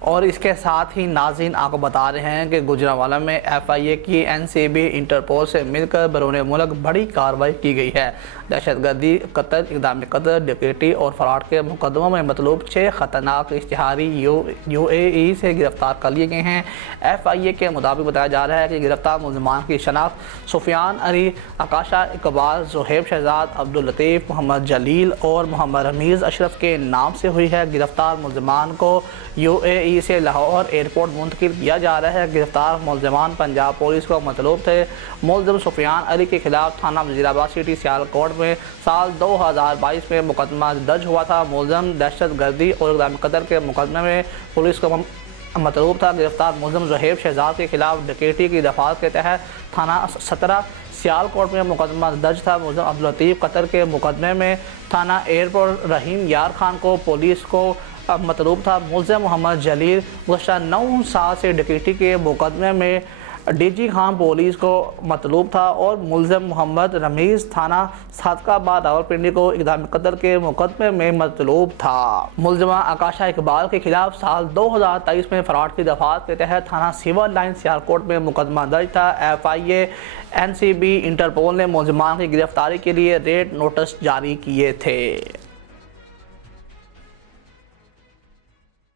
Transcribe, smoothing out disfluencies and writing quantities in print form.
اور اس کے ساتھ ہی ناظرین آپ کو بتا رہے ہیں کہ گوجرانوالہ میں ایف آئی اے کی NCB انٹرپول سے مل کر بیرون ملک بڑی کارروائی کی گئی ہے۔ دہشت گردی، قتل، اقدام قتل، ڈکیتی اور فراڈ کے مقدموں میں مطلوب 6 خطرناک اشتہاری UAE سے گرفتار کر لیے گئے ہیں۔ ایف آئی اے کے مطابق بتایا جا رہا ہے کہ گرفتار ملزمان کی شناخت سفیان علی، آکاشا اقبال، زہیب شہزاد، عبداللطیف، محمد جلیل اور محمد رمیز اشرف کے نام سے ہوئی ہے۔ گرفتار ملزمان کو UAE سے لاہور ایئرپورٹ منتقل کیا جا رہا ہے۔ گرفتار ملزمان پنجاب پولیس کو مطلوب تھے۔ ملزم سفیان علی کے خلاف تھانہ وزیرآباد سٹی سیالکوٹ میں سال 2022 میں مقدمہ درج ہوا تھا۔ ملزم دہشت گردی اور اقدام قتل کے مقدمے میں پولیس کو مطلوب تھا۔ گرفتار ملزم زہیب شہزاد کے خلاف ڈکیتی کی دفعات کے تحت تھانہ 17 سیالکوٹ میں مقدمہ درج تھا۔ ملزم عبداللطیف قتل کے مقدمے میں تھانہ ایئرپورٹ رحیم یار خان کو پولیس کو مطلوب تھا۔ ملزم محمد جلیل گزشتہ 9 سال سے ڈکیتی کے مقدمے میں DG خان پولیس کو مطلوب تھا اور ملزم محمد رمیز تھانہ صادق آباد راولپنڈی کو اقدام قتل کے مقدمے میں مطلوب تھا۔ ملزمہ آکاشا اقبال کے خلاف سال 2023 میں فراڈ کی دفعات کے تحت تھانہ سول لائن سیالکوٹ میں مقدمہ درج تھا۔ ایف آئی اے NCB انٹرپول نے ملزمان کی گرفتاری کے لیے ریڈ نوٹس جاری کیے تھے۔